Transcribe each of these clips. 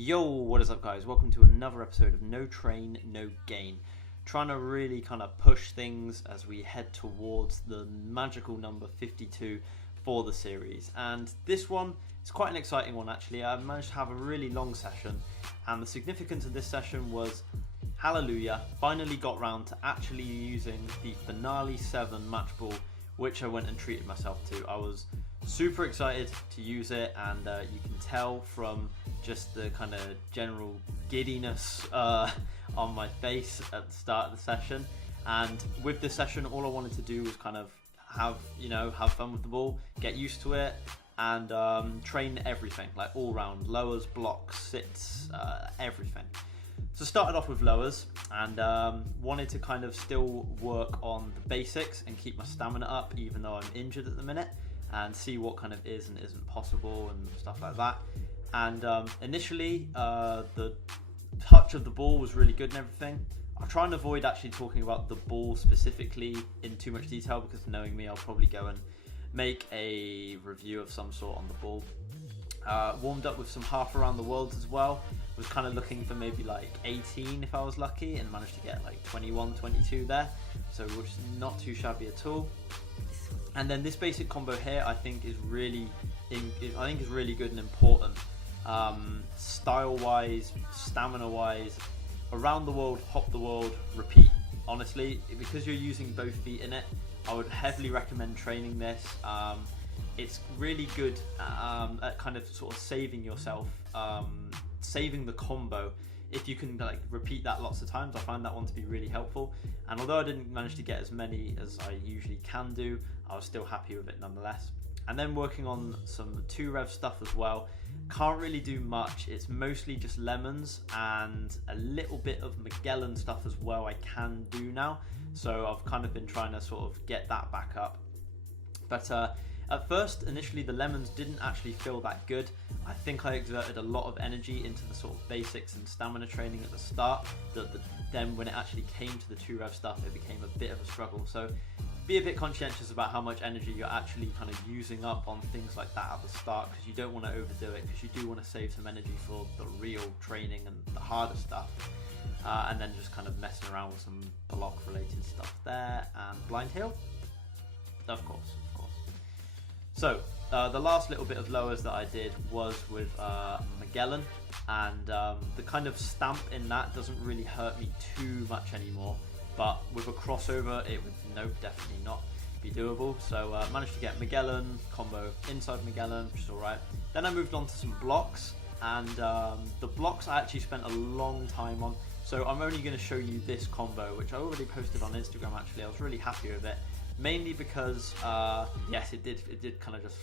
Yo, what is up guys? Welcome to another episode of No Train, No Gain. Trying to really kind of push things as we head towards the magical number 52 for the series. And this one is quite an exciting one actually. I managed to have a really long session, and the significance of this session was, hallelujah, finally got round to actually using the Finale 7 match ball, which I went and treated myself to. I was super excited to use it, and you can tell from just the kind of general giddiness on my face at the start of the session. And with this session, all I wanted to do was kind of have fun with the ball, get used to it, and train everything, like all round, lowers, blocks, sits, everything. So started off with lowers, and wanted to kind of still work on the basics and keep my stamina up even though I'm injured at the minute, and see what kind of is and isn't possible and stuff like that. And initially the touch of the ball was really good and everything. I'll try and avoid actually talking about the ball specifically in too much detail, because knowing me, I'll probably go and make a review of some sort on the ball. Warmed up with some half around the world as well. Was kind of looking for maybe like 18 if I was lucky, and managed to get like 21, 22 there, so which is not too shabby at all. And then this basic combo here I think is really good and important, style wise, stamina wise. Around the world, hop the world, repeat. Honestly, because you're using both feet in it, I would heavily recommend training this. It's really good at kind of sort of saving yourself, saving the combo. If you can like repeat that lots of times, I find that one to be really helpful. And although I didn't manage to get as many as I usually can do, I was still happy with it nonetheless. And then working on some 2-rev stuff as well. Can't really do much. It's mostly just lemons and a little bit of Magellan stuff as well I can do now. So I've kind of been trying to sort of get that back up. But at first, initially, the lemons didn't actually feel that good. I think I exerted a lot of energy into the sort of basics and stamina training at the start. Then when it actually came to the 2-rev stuff, it became a bit of a struggle. So be a bit conscientious about how much energy you're actually kind of using up on things like that at the start, because you don't want to overdo it, because you do want to save some energy for the real training and the harder stuff. And then just kind of messing around with some block related stuff there, and blind heel, of course. So the last little bit of lowers that I did was with Magellan, and the kind of stamp in that doesn't really hurt me too much anymore, but with a crossover it would, nope, definitely not be doable. So managed to get Magellan combo inside Magellan, which is alright. Then I moved on to some blocks, and the blocks I actually spent a long time on, so I'm only going to show you this combo, which I already posted on Instagram actually. I was really happy with it. Mainly because, yes, it did kind of just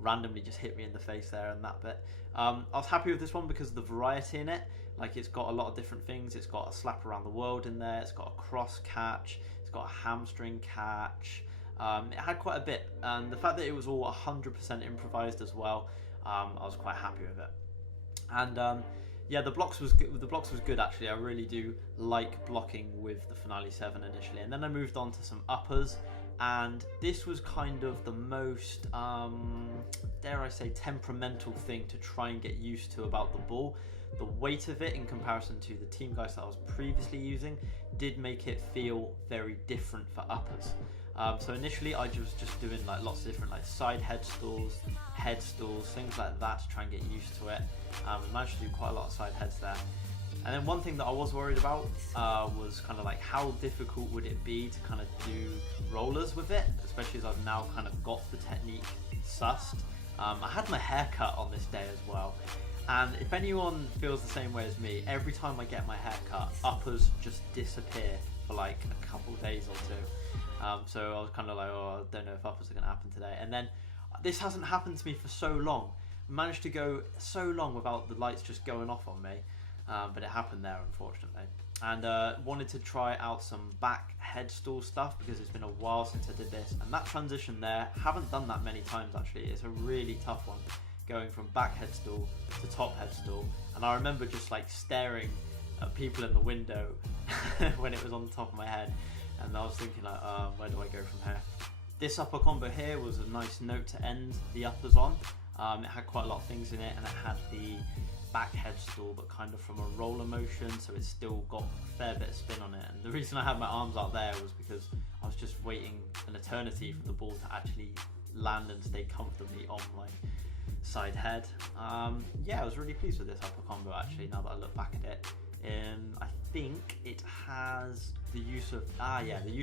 randomly just hit me in the face there and that bit. I was happy with this one because of the variety in it. Like, it's got a lot of different things. It's got a slap around the world in there. It's got a cross catch. It's got a hamstring catch. It had quite a bit. And the fact that it was all 100% improvised as well, I was quite happy with it. And yeah, the blocks was good actually. I really do like blocking with the Finale 7 initially, and then I moved on to some uppers, and this was kind of the most dare I say temperamental thing to try and get used to about the ball. The weight of it in comparison to the Team Geist that I was previously using did make it feel very different for uppers. So initially I was just doing like lots of different like side head stalls, things like that to try and get used to it. I managed to do quite a lot of side heads there. And then one thing that I was worried about was kind of like how difficult would it be to kind of do rollers with it, especially as I've now kind of got the technique sussed. I had my hair cut on this day as well. And if anyone feels the same way as me, every time I get my hair cut, uppers just disappear for like a couple days or two. So I was kind of like, oh, I don't know if uppers are going to happen today. And then this hasn't happened to me for so long. I managed to go so long without the lights just going off on me. But it happened there, unfortunately. And wanted to try out some back headstall stuff, because it's been a while since I did this. And that transition there, haven't done that many times actually. It's a really tough one, going from back headstall to top headstall. And I remember just like staring at people in the window when it was on the top of my head. And I was thinking like, where do I go from here? This upper combo here was a nice note to end the uppers on. It had quite a lot of things in it, and it had the back headstall, but kind of from a roller motion, so it's still got a fair bit of spin on it. And the reason I had my arms out there was because I was just waiting an eternity for the ball to actually land and stay comfortably on my side head. Yeah, I was really pleased with this upper combo actually, now that I look back at it. I think it has the use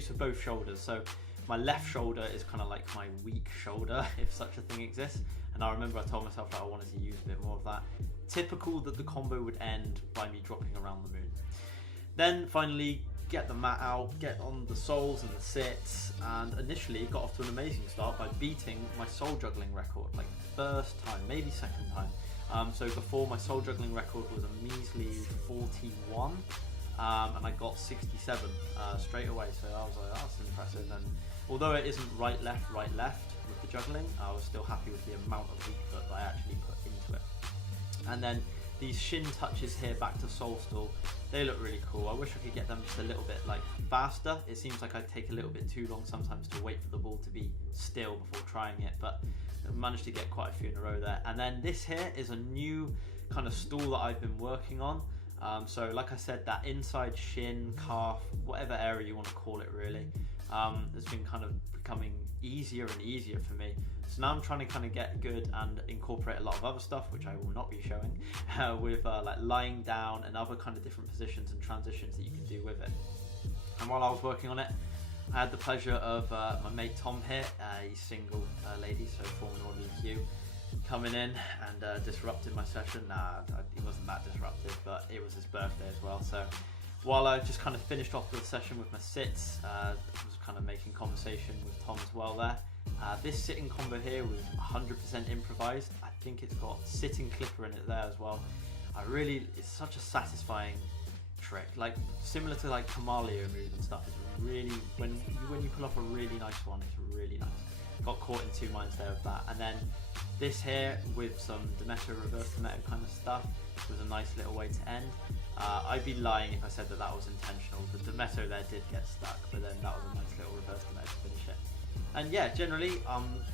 of both shoulders. So my left shoulder is kind of like my weak shoulder, if such a thing exists. And I remember I told myself that I wanted to use a bit more of that. Typical that the combo would end by me dropping around the moon. Then finally get the mat out, get on the soles and the sits, and initially got off to an amazing start by beating my soul juggling record, like first time, maybe second time. So before, my soul juggling record was a measly 41, and I got 67 straight away, so I was like, that's impressive. And although it isn't right left with the juggling, I was still happy with the amount of weak foot that I actually put into it. And then these shin touches here back to soul stall, they look really cool. I wish I could get them just a little bit like faster. It seems like I take a little bit too long sometimes to wait for the ball to be still before trying it, but I managed to get quite a few in a row there. And then this here is a new kind of stall that I've been working on. So like I said, that inside shin, calf, whatever area you want to call it really, has been kind of becoming easier and easier for me. So now I'm trying to kind of get good and incorporate a lot of other stuff, which I will not be showing, with like lying down and other kind of different positions and transitions that you can do with it. And while I was working on it, I had the pleasure of my mate Tom here, he's single lady, so former EQ, coming in and disrupted my session. Nah, he wasn't that disruptive, but it was his birthday as well. So while I just kind of finished off the session with my sits, was kind of making conversation with Tom as well there. This sitting combo here was 100% improvised. I think it's got sitting clipper in it there as well. It's such a satisfying trick, like similar to like Camalio move and stuff. It's really, when you pull off a really nice one, it's really nice. Got caught in two minds there with that. And then this here with some Demeter, reverse Demeter kind of stuff was a nice little way to end. I'd be lying if I said that was intentional. The Demeter there did get stuck, but then that was a nice little reverse Demeter to finish it. And yeah, generally,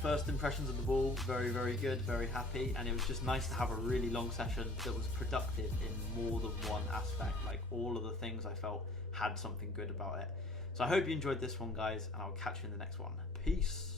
first impressions of the ball, very, very good, very happy. And it was just nice to have a really long session that was productive in more than one aspect. Like all of the things I felt had something good about it. So I hope you enjoyed this one, guys, and I'll catch you in the next one. Peace.